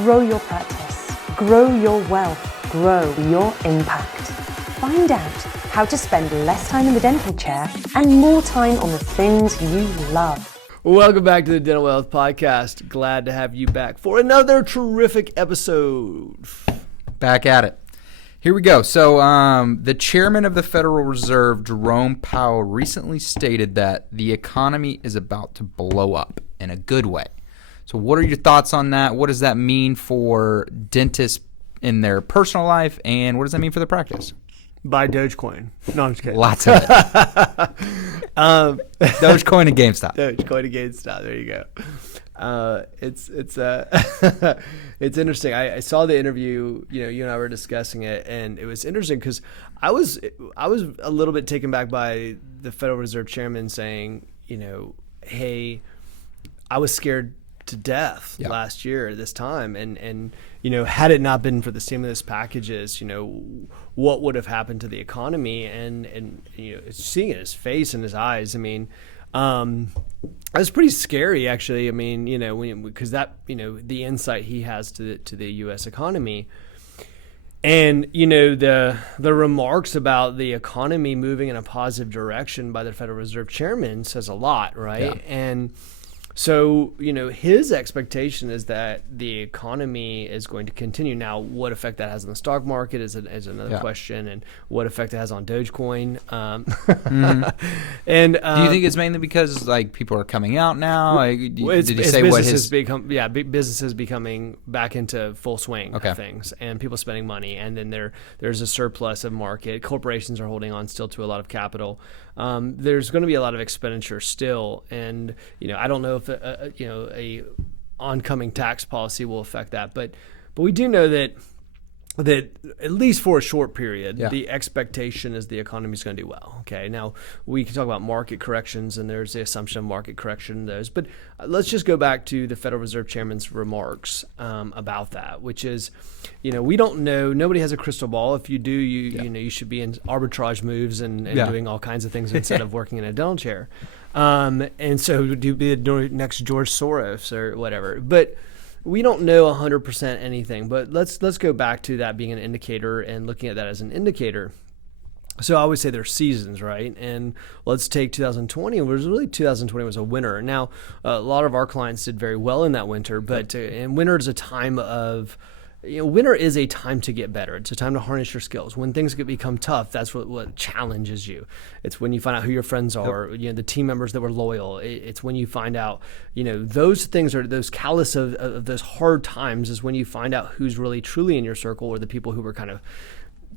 Grow your practice, grow your wealth, grow your impact. Find out how to spend less time in the dental chair and more time on the things you love. Welcome back to the Dental Wealth Podcast. Glad to have you back for another terrific episode. Back at it. Here we go. So the chairman of the Federal Reserve, Jerome Powell, recently stated that the economy is about to blow up in a good way. So what are your thoughts on that? What does that mean for dentists in their personal life, and what does that mean for their practice? Buy Dogecoin. No, I'm just kidding. Lots of it. Dogecoin and GameStop. Dogecoin and GameStop. There you go. It's interesting. I saw the interview. You and I were discussing it, and it was interesting because I was a little bit taken back by the Federal Reserve Chairman saying, hey, I was scared to death last year at this time, and had it not been for the stimulus packages, what would have happened to the economy, and seeing it in his face and his eyes. I mean, it was pretty scary, actually. I mean, because that, the insight he has to the U.S. economy, and the remarks about the economy moving in a positive direction by the Federal Reserve Chairman says a lot, right? Yeah. And so, his expectation is that the economy is going to continue. Now, what effect that has on the stock market is another question, and what effect it has on Dogecoin. And do you think it's mainly because people are coming out now? Did he say what his businesses becoming back into full swing of things, and people spending money, and then there's a surplus of market. Corporations are holding on still to a lot of capital. There's going to be a lot of expenditure still, and I don't know if a oncoming tax policy will affect that, but we do know that at least for a short period, the expectation is the economy is going to do well. Okay, now we can talk about market corrections, and there's the assumption of market correction in those, but let's just go back to the Federal Reserve Chairman's remarks about that, which is, we don't know. Nobody has a crystal ball. If you do, you should be in arbitrage moves and doing all kinds of things instead of working in a dental chair. And so do be the next George Soros or whatever, but we don't know 100% anything. But let's go back to that being an indicator and looking at that as an indicator. So I always say there's seasons, right? And let's take 2020. 2020 was a winter. Now, a lot of our clients did very well in that winter, but and winter is a time of winter is a time to get better. It's a time to harness your skills. When things become tough, that's what challenges you. It's when you find out who your friends are, the team members that were loyal. It's when you find out, those things are those callous of those hard times is when you find out who's really truly in your circle, or the people who were kind of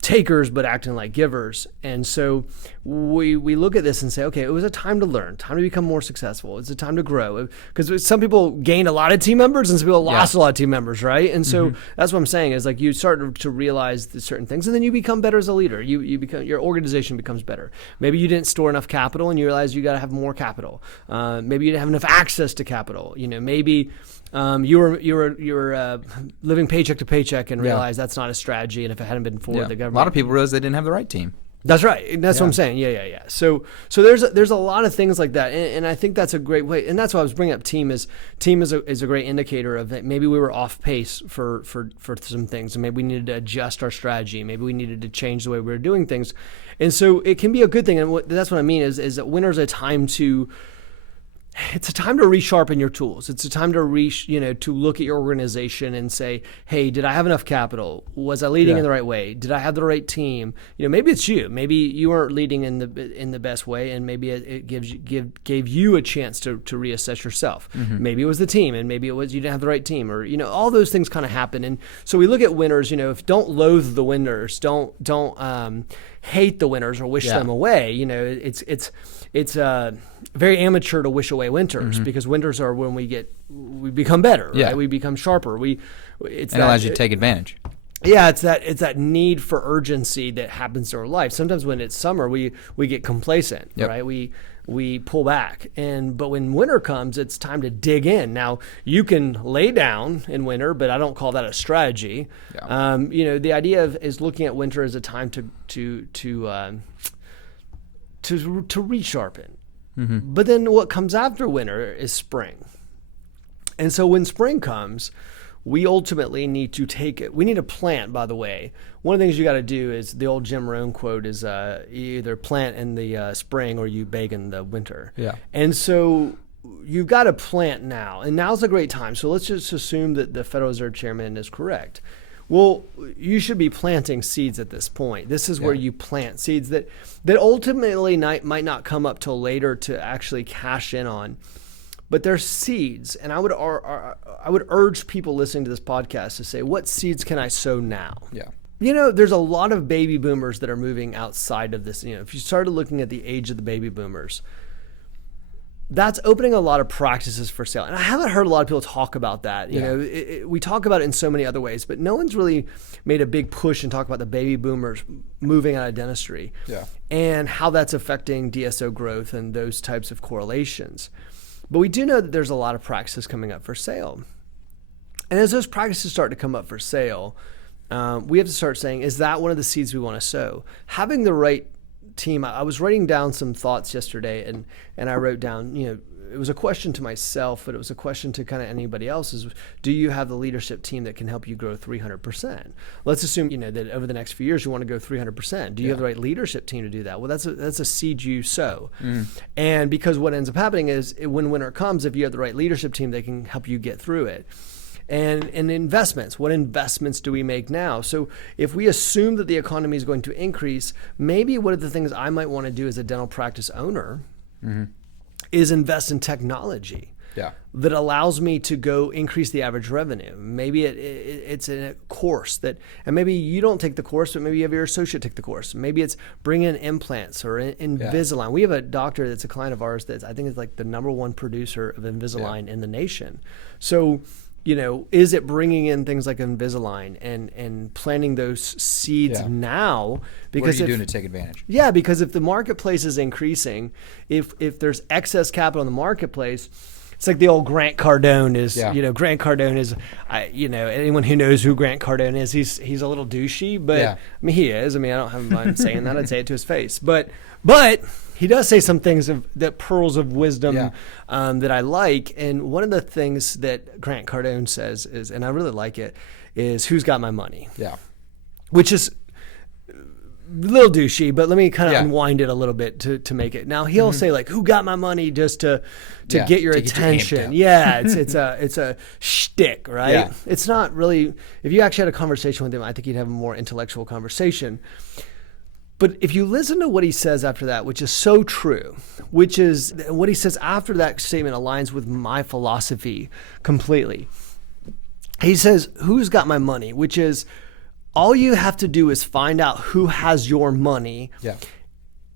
takers but acting like givers. And so we look at this and say, okay, it was a time to learn, time to become more successful. It's a time to grow, because some people gained a lot of team members and some people lost a lot of team members, right? And so that's what I'm saying is you start to realize certain things, and then you become better as a leader. You become, your organization becomes better. Maybe you didn't store enough capital and you realize you got to have more capital. Maybe you didn't have enough access to capital. Maybe you were living paycheck to paycheck and realized that's not a strategy. And if it hadn't been for the government, a lot of people realized they didn't have the right team. That's right. That's what I'm saying. Yeah. So there's a lot of things like that, and I think that's a great way. And that's why I was bringing up team is a great indicator of that. Maybe we were off pace for some things, and maybe we needed to adjust our strategy. Maybe we needed to change the way we were doing things, and so it can be a good thing. And that's what I mean is that winter's a time to. It's a time to resharpen your tools. It's a time to to look at your organization and say, hey, did I have enough capital? Was I leading in the right way? Did I have the right team? Maybe it's you. Maybe you weren't leading in the best way, and maybe it gave you a chance to reassess yourself. Maybe it was the team, and maybe it was you didn't have the right team, or all those things kind of happen. And so we look at winners. If don't loathe the winners, don't hate the winners or wish them away. It's very amateur to wish away winters, because winters are when we become better, right? We become sharper. It allows you to take advantage. Yeah, it's that need for urgency that happens in our life. Sometimes when it's summer, we get complacent, right? We pull back, but when winter comes, it's time to dig in. Now you can lay down in winter, but I don't call that a strategy. The idea is looking at winter as a time to resharpen. But then what comes after winter is spring. And so when spring comes, we ultimately need to take it. We need to plant, by the way. One of the things you got to do is the old Jim Rohn quote is you either plant in the spring or you bake in the winter. Yeah. And so you've got to plant now. And now's a great time. So let's just assume that the Federal Reserve Chairman is correct. Well, you should be planting seeds at this point. This is where you plant seeds that ultimately might not come up till later to actually cash in on. But they're seeds, and I would urge people listening to this podcast to say, what seeds can I sow now? Yeah. There's a lot of baby boomers that are moving outside of this. If you started looking at the age of the baby boomers, that's opening a lot of practices for sale. And I haven't heard a lot of people talk about that. We talk about it in so many other ways, but no one's really made a big push and talk about the baby boomers moving out of dentistry and how that's affecting DSO growth and those types of correlations. But we do know that there's a lot of practices coming up for sale. And as those practices start to come up for sale, we have to start saying, is that one of the seeds we want to sow? Having the right team. I was writing down some thoughts yesterday, and I wrote down, it was a question to myself, but it was a question to kind of anybody else is, do you have the leadership team that can help you grow 300%? Let's assume, that over the next few years, you want to go 300%. Do you have the right leadership team to do that? Well, that's a seed you sow. And because what ends up happening is when winter comes, if you have the right leadership team, they can help you get through it. And investments, what investments do we make now? So if we assume that the economy is going to increase, maybe one of the things I might want to do as a dental practice owner is invest in technology that allows me to go increase the average revenue. Maybe it's a course and maybe you don't take the course, but maybe you have your associate take the course. Maybe it's bring in implants or Invisalign. We have a doctor that's a client of ours that I think is like the #1 producer of Invisalign in the nation. So is it bringing in things like Invisalign and planting those seeds now? Because what are you doing to take advantage? Yeah, because if the marketplace is increasing, if there's excess capital in the marketplace, it's like the old Grant Cardone is. Grant Cardone is. Anyone who knows who Grant Cardone is, he's a little douchey, but I mean he is. I mean I don't have mind saying that. I'd say it to his face, but he does say some things that pearls of wisdom that I like. And one of the things that Grant Cardone says is, and I really like it, is who's got my money? Yeah. Which is a little douchey, but let me kind of unwind it a little bit to make it. Now he'll say like, who got my money just to get your attention? It's a shtick, right? Yeah. It's not really, if you actually had a conversation with him, I think you'd have a more intellectual conversation. But if you listen to what he says after that, which is so true, which is what he says after that statement aligns with my philosophy completely. He says, who's got my money? Which is all you have to do is find out who has your money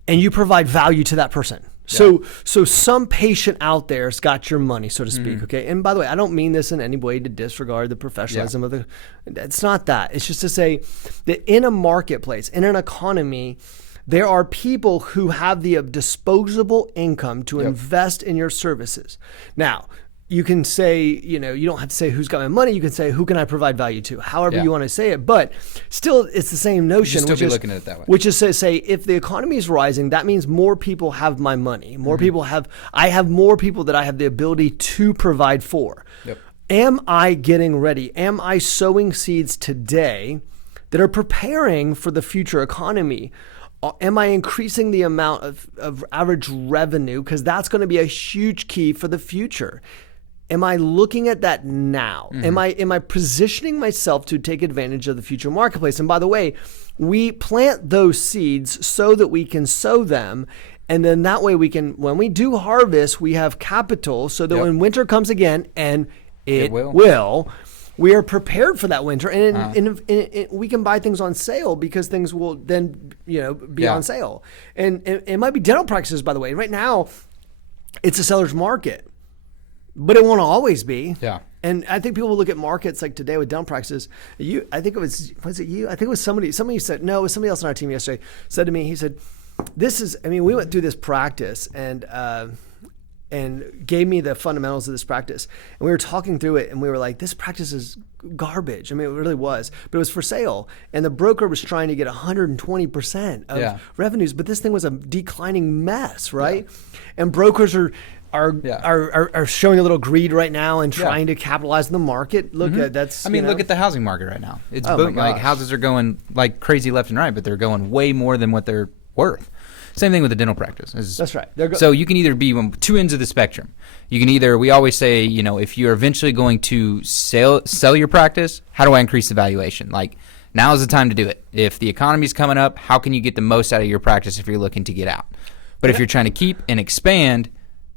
and you provide value to that person. So some patient out there's got your money, so to speak, okay? And by the way, I don't mean this in any way to disregard the professionalism of it's not that. It's just to say that in a marketplace, in an economy, there are people who have the disposable income to invest in your services. Now, you can say, you don't have to say who's got my money. You can say who can I provide value to, however you want to say it. But still, it's the same notion. You'd still be looking at it that way. Which is to say, if the economy is rising, that means more people have my money. More people I have more people that I have the ability to provide for. Yep. Am I getting ready? Am I sowing seeds today that are preparing for the future economy? Am I increasing the amount of average revenue? Because that's going to be a huge key for the future. Am I looking at that now? Am I positioning myself to take advantage of the future marketplace? And by the way, we plant those seeds so that we can sow them. And then that way we can, when we do harvest, we have capital so that when winter comes again, and it will, we are prepared for that winter. And we can buy things on sale because things will then, be on sale. And it might be dental practices, by the way. Right now, it's a seller's market. But it won't always be. Yeah. And I think people will look at markets like today with dental practices. I think it was you? I think it was somebody said, no, it was somebody else on our team yesterday, said to me, he said, we went through this practice and gave me the fundamentals of this practice. And we were talking through it and we were like, this practice is garbage. I mean, it really was, but it was for sale. And the broker was trying to get 120% of revenues, but this thing was a declining mess, right? Yeah. And brokers are showing a little greed right now and trying to capitalize on the market. Look at that's. I mean, look at the housing market right now. It's Oh boom. my Like gosh. houses are going like crazy left and right, but they're going way more than what they're worth. Same thing with the dental practice. That's right. So you can either be on two ends of the spectrum. You can either, we always say, you know, if you're eventually going to sell your practice, how do I increase the valuation? Like, now is the time to do it. If the economy's coming up, how can you get the most out of your practice if you're looking to get out? But if you're trying to keep and expand,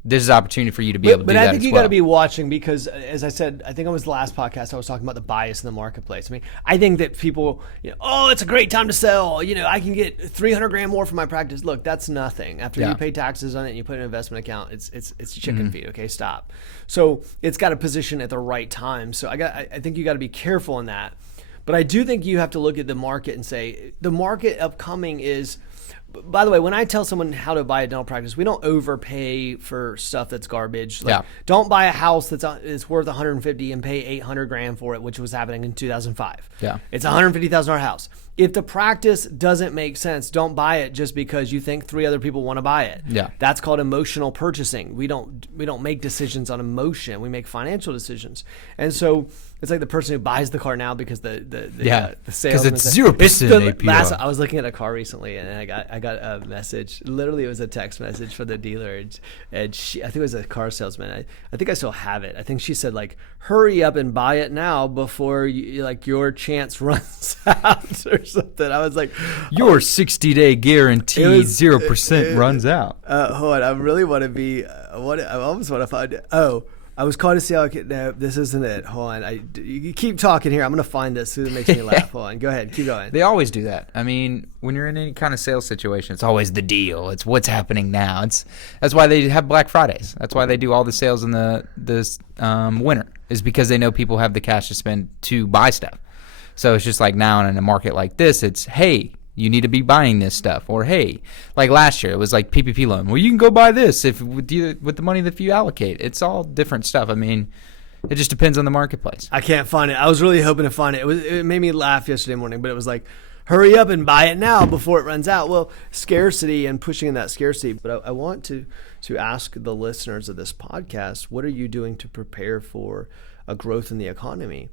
this is an opportunity for you to be able to do that as well. But I think you got to be watching because, as I said, I think it was the last podcast I was talking about the bias in the marketplace. I mean, I think that people, oh, it's a great time to sell. I can get $300,000 more for my practice. Look, that's nothing. After you pay taxes on it and you put it in an investment account, it's chicken feed. Okay, stop. So it's got to position at the right time. So I think you got to be careful in that. But I do think you have to look at the market and say the market upcoming is. By the way, when I tell someone how to buy a dental practice, we don't overpay for stuff that's garbage. Like, don't buy a house that's worth $150 and pay $800,000 for it, which was happening in 2005. Yeah, it's a $150,000 house. If the practice doesn't make sense, don't buy it just because you think 3 other people want to buy it. Yeah, that's called emotional purchasing. We don't make decisions on emotion. We make financial decisions, and so. It's like the person who buys the car now because the sales. Because it's 0% APR. I was looking at a car recently and I got a message. Literally, it was a text message from the dealer, and she, I think it was a car salesman. I think I still have it. I think she said like, "Hurry up and buy it now before your chance runs out or something." I was like, your 60-day guarantee 0% runs out. Hold on, I really want to be. I almost want to find it. Oh. I was calling to see how I could. No, this isn't it. Hold on. You keep talking here. I'm going to find this. It makes me laugh. Hold on. Go ahead. Keep going. They always do that. I mean, when you're in any kind of sales situation, it's always the deal. It's what's happening now. That's why they have Black Fridays. That's why they do all the sales in this winter. Is because they know people have the cash to spend to buy stuff. So it's just like now in a market like this, it's hey. You need to be buying this stuff, or hey, like last year it was like PPP loan. Well, you can go buy this with the money that you allocate. It's all different stuff. I mean, it just depends on the marketplace. I can't find it. I was really hoping to find it. It made me laugh yesterday morning, but it was like, hurry up and buy it now before it runs out. Well, scarcity and pushing in that scarcity. But I want to ask the listeners of this podcast, what are you doing to prepare for a growth in the economy?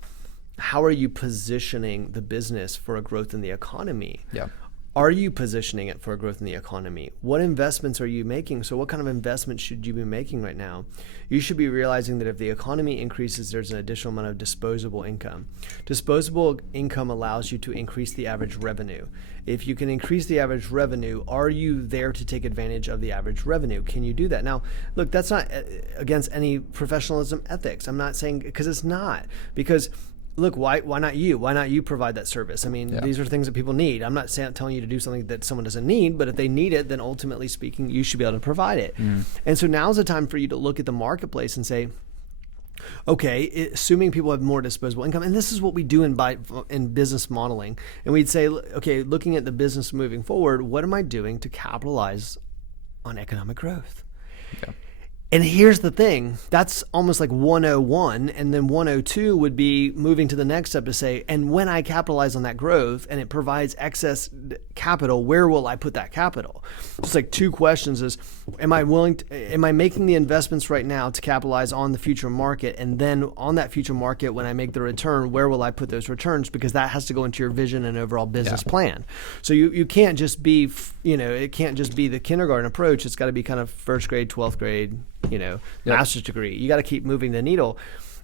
How are you positioning the business for a growth in the economy? Yeah. Are you positioning it for a growth in the economy? What investments are you making? So what kind of investments should you be making right now? You should be realizing that if the economy increases, there's an additional amount of disposable income. Disposable income allows you to increase the average revenue. If you can increase the average revenue, are you there to take advantage of the average revenue? Can you do that? Now, look, that's not against any professionalism ethics. I'm not saying, because it's not. Because look, why not you? Why not you provide that service? I mean, these are things that people need. I'm not telling you to do something that someone doesn't need, but if they need it, then ultimately speaking, you should be able to provide it. And so now's the time for you to look at the marketplace and say, okay, assuming people have more disposable income, and this is what we do in business modeling, and we'd say, okay, looking at the business moving forward, what am I doing to capitalize on economic growth? Okay. And here's the thing, that's almost like 101, and then 102 would be moving to the next step to say, and when I capitalize on that growth and it provides excess capital, where will I put that capital? Just like 2 questions is, am I making the investments right now to capitalize on the future market? And then on that future market, when I make the return, where will I put those returns? Because that has to go into your vision and overall business plan. So you can't just be, it can't just be the kindergarten approach. It's got to be kind of first grade, 12th grade, master's degree. You got to keep moving the needle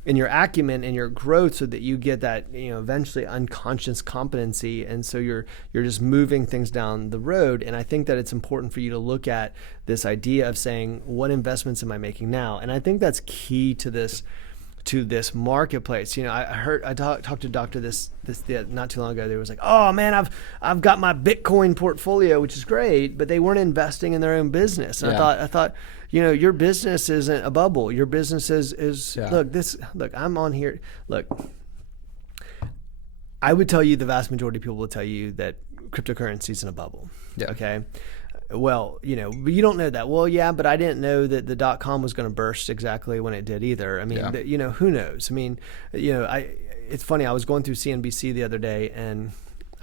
in your acumen and your growth so that you get that, eventually unconscious competency. And so you're just moving things down the road. And I think that it's important for you to look at this idea of saying, what investments am I making now? And I think that's key to this marketplace. I talked to Doctor this not too long ago. They was like, oh man, I've got my Bitcoin portfolio, which is great, but they weren't investing in their own business. And I thought, your business isn't a bubble. Your business is look, I'm on here. Look, I would tell you the vast majority of people will tell you that cryptocurrency is in a bubble. Yeah. Okay. Well, but you don't know that. Well, yeah, but I didn't know that the .com was going to burst exactly when it did either. I mean, who knows? I mean, it's funny. I was going through CNBC the other day, and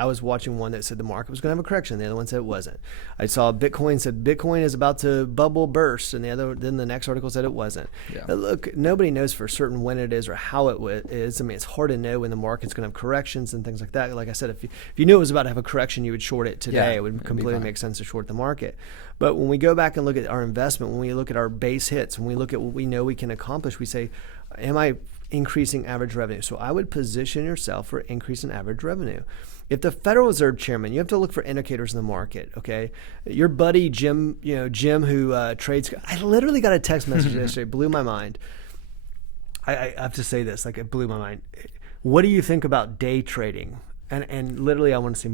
I was watching one that said the market was going to have a correction. The other one said it wasn't. I saw Bitcoin said Bitcoin is about to bubble burst, and then the next article said it wasn't. Yeah. But look, nobody knows for certain when it is or how it is. I mean, it's hard to know when the market's going to have corrections and things like that. Like I said, if you knew it was about to have a correction, you would short it today. It would completely make sense to short the market. But when we go back and look at our investment, when we look at our base hits, when we look at what we know we can accomplish, we say, am I increasing average revenue? So I would position yourself for increase in average revenue. If the Federal Reserve Chairman, you have to look for indicators in the market, okay? Your buddy Jim, Jim who trades, I literally got a text message yesterday, blew my mind. I have to say this, like it blew my mind. What do you think about day trading? And literally I want to say,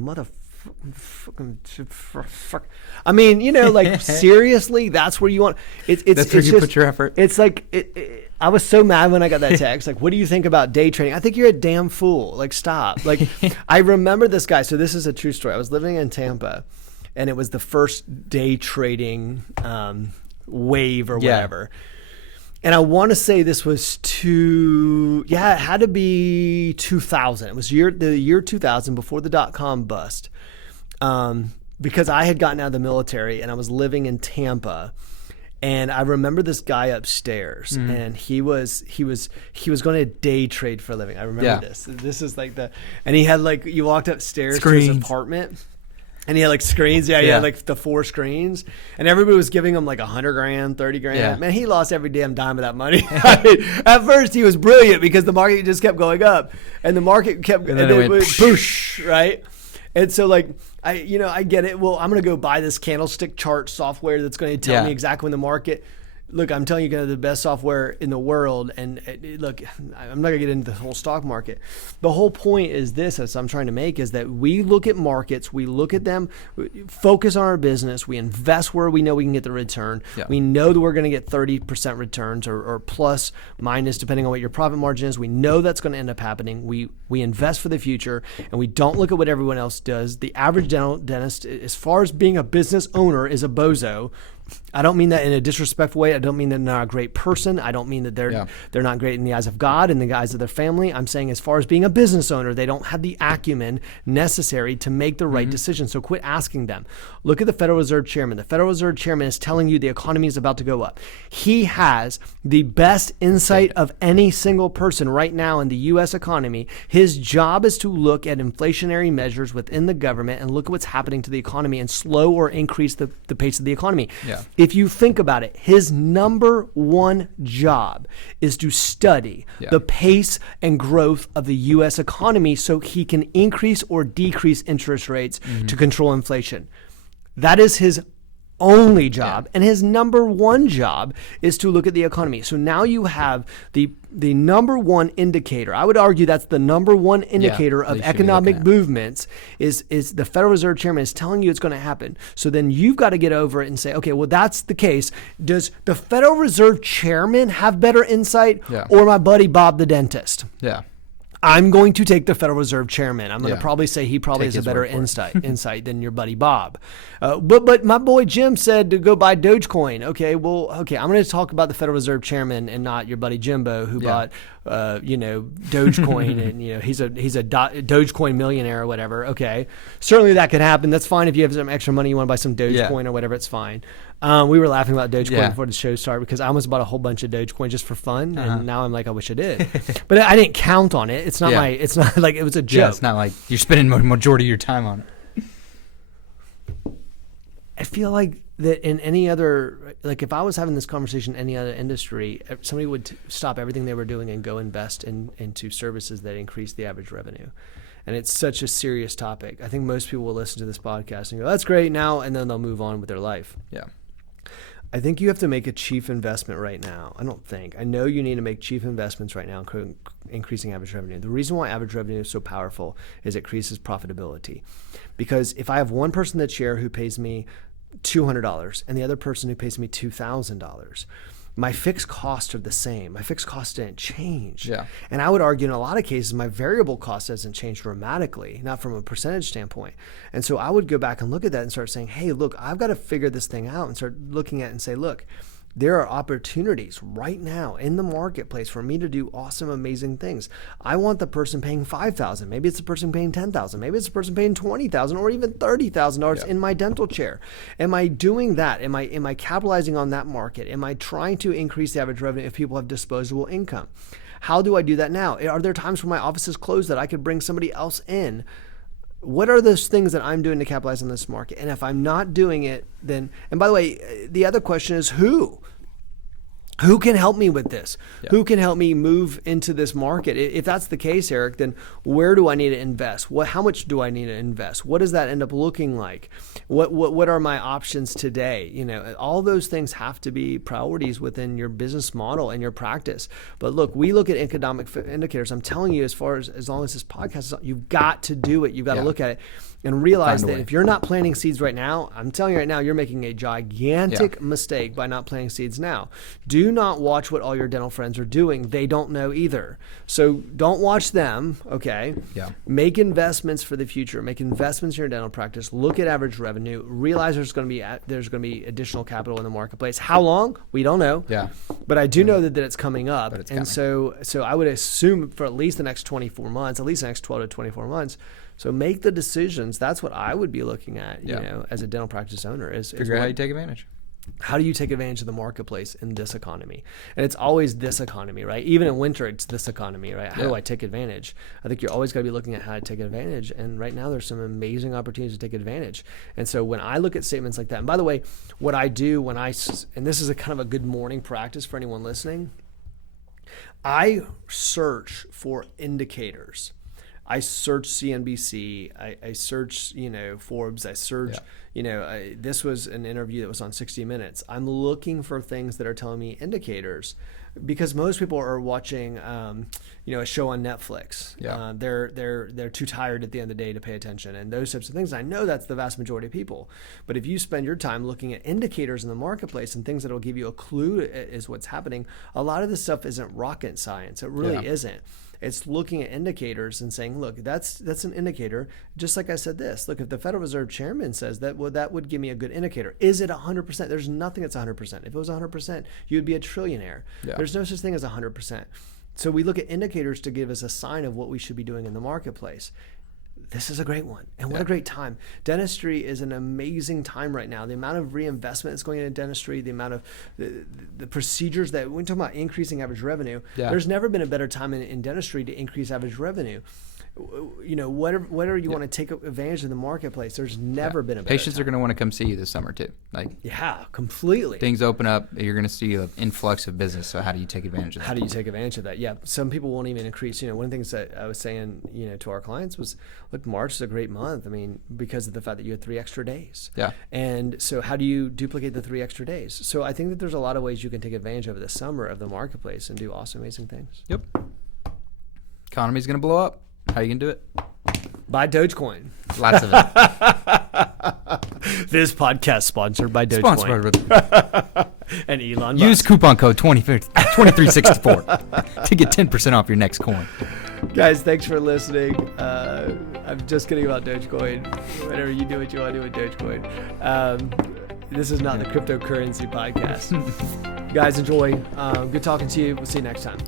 fuck. I mean, like seriously, that's where you want. That's where you put your effort. It's like I was so mad when I got that text. Like, what do you think about day trading? I think you're a damn fool. Like, stop. Like, I remember this guy. So this is a true story. I was living in Tampa, and it was the first day trading wave or whatever. And I want to say this was it had to be 2000. It was the year 2000 before the .com bust. Because I had gotten out of the military and I was living in Tampa, and I remember this guy upstairs, and he was going to day trade for a living. I remember this. This is like and he had like, you walked upstairs to his apartment, and he had like screens. He had like the 4 screens, and everybody was giving him like $100,000, $30,000. Yeah. Man, he lost every damn dime of that money. I mean, at first he was brilliant because the market just kept going up, and the market kept, and then it went poosh, right? And so like, I get it. Well, I'm going to go buy this candlestick chart software that's going to tell me exactly when the market. Look, I'm telling you, the best software in the world. And look, I'm not going to get into the whole stock market. The whole point is this, as I'm trying to make, is that we look at markets, we look at them, focus on our business, we invest where we know we can get the return. Yeah. We know that we're going to get 30% returns or plus, minus, depending on what your profit margin is. We know that's going to end up happening. We invest for the future, and we don't look at what everyone else does. The average dentist, as far as being a business owner, is a bozo. I don't mean that in a disrespectful way. I don't mean that they're not a great person. I don't mean that they're not great in the eyes of God and the eyes of their family. I'm saying as far as being a business owner, they don't have the acumen necessary to make the right decision. So quit asking them. Look at the Federal Reserve Chairman. The Federal Reserve Chairman is telling you the economy is about to go up. He has the best insight of any single person right now in the U.S. economy. His job is to look at inflationary measures within the government and look at what's happening to the economy and slow or increase the pace of the economy. Yeah. If you think about it, his number one job is to study the pace and growth of the U.S. economy so he can increase or decrease interest rates to control inflation. That is his only job, and his number one job is to look at the economy. So now you have the number one indicator. I would argue that's the number one indicator of economic movements is the Federal Reserve Chairman is telling you it's going to happen. So then you've got to get over it and say, okay, well, that's the case. Does the Federal Reserve Chairman have better insight or my buddy Bob the dentist? Yeah. I'm going to take the Federal Reserve Chairman. I'm going to probably say he probably has a better insight than your buddy Bob. But my boy Jim said to go buy Dogecoin. Okay, I'm going to talk about the Federal Reserve Chairman and not your buddy Jimbo who bought Dogecoin and he's a Dogecoin millionaire or whatever. Okay, certainly that could happen. That's fine if you have some extra money you want to buy some Dogecoin or whatever. It's fine. We were laughing about Dogecoin before the show started because I almost bought a whole bunch of Dogecoin just for fun, and now I'm like, I wish I did, but I didn't count on it. It's not it's not like it was a joke. Yeah, it's not like you're spending the majority of your time on it. I feel like that in any other, like if I was having this conversation in any other industry, somebody would stop everything they were doing and go invest into services that increase the average revenue. And it's such a serious topic. I think most people will listen to this podcast and go, that's great now, and then they'll move on with their life. Yeah. I think you have to make a chief investment right now. I know you need to make chief investments right now, increasing average revenue. The reason why average revenue is so powerful is it increases profitability. Because if I have one person that's here who pays me $200 and the other person who pays me $2,000, my fixed costs are the same. My fixed costs didn't change. Yeah. And I would argue in a lot of cases, my variable cost hasn't changed dramatically, not from a percentage standpoint. And so I would go back and look at that and start saying, hey, look, I've got to figure this thing out and start looking at it and say, look, There are opportunities right now in the marketplace for me to do awesome, amazing things. I want the person paying $5,000. Maybe it's the person paying $10,000. Maybe it's the person paying $20,000 or even $30,000 in my dental chair. Am I doing that? Am I capitalizing on that market? Am I trying to increase the average revenue if people have disposable income? How do I do that now? Are there times when my office is closed that I could bring somebody else in? What are those things that I'm doing to capitalize on this market? And if I'm not doing it, then, and by the way, the other question is who? Who can help me with this? Yeah. Who can help me move into this market? If that's the case, Eric, then where do I need to invest? How much do I need to invest? What does that end up looking like? What are my options today? You know, all those things have to be priorities within your business model and your practice. But look, we look at economic indicators. I'm telling you, as long as this podcast is on, you've got to do it. You've got to look at it and realize that if you're not planting seeds right now, I'm telling you right now, you're making a gigantic mistake by not planting seeds now. Do not watch what all your dental friends are doing. They don't know either. So don't watch them, okay? Yeah. Make investments for the future. Make investments in your dental practice. Look at average revenue. Realize there's going to be additional capital in the marketplace. How long? We don't know. Yeah. But I do know that it's coming up. But it's coming. So I would assume for at least the next 24 months, at least the next 12 to 24 months. So make the decisions. That's what I would be looking at, you know, as a dental practice owner. Figure out how you take advantage. How do you take advantage of the marketplace in this economy? And it's always this economy, right? Even in winter, it's this economy, right? How do I take advantage? I think you're always got to be looking at how to take advantage. And right now, there's some amazing opportunities to take advantage. And so when I look at statements like that, and by the way, what I do and this is a kind of a good morning practice for anyone listening, I search for indicators. I search CNBC, I search, you know, Forbes, I search, you know, this was an interview that was on 60 Minutes. I'm looking for things that are telling me indicators because most people are watching, you know, a show on Netflix. Yeah. They're too tired at the end of the day to pay attention and those types of things. I know that's the vast majority of people. But if you spend your time looking at indicators in the marketplace and things that will give you a clue is what's happening, a lot of this stuff isn't rocket science. It really isn't. It's looking at indicators and saying, look, that's an indicator. Just like I said this, look, if the Federal Reserve Chairman says that, well, that would give me a good indicator. Is it 100%? There's nothing that's 100%. If it was 100%, you'd be a trillionaire. Yeah. There's no such thing as 100%. So we look at indicators to give us a sign of what we should be doing in the marketplace. This is a great one. And what a great time. Dentistry is an amazing time right now. The amount of reinvestment that's going into dentistry, the amount of the procedures that, when we're talking about increasing average revenue, there's never been a better time in dentistry to increase average revenue. You know, whatever you want to take advantage of the marketplace, there's never been a better Patients time. are going to want to come see you this summer too. Completely. Things open up, you're going to see an influx of business. So how do you take advantage of that? How do you take advantage of that? Yeah, some people won't even increase. You know, one of the things that I was saying, you know, to our clients was, look, March is a great month. I mean, because of the fact that you had 3 extra days. Yeah. And so how do you duplicate the 3 extra days? So I think that there's a lot of ways you can take advantage over the summer of the marketplace and do awesome, amazing things. Yep. Economy's going to blow up. How you can do it? Buy Dogecoin. Lots of it. This podcast sponsored by Dogecoin. Sponsored with and Elon Musk. Use coupon code 2364 to get 10% off your next coin. Guys, thanks for listening. I'm just kidding about Dogecoin. Whatever you do what you want to do with Dogecoin. This is not the cryptocurrency podcast. Guys, enjoy. Good talking to you. We'll see you next time.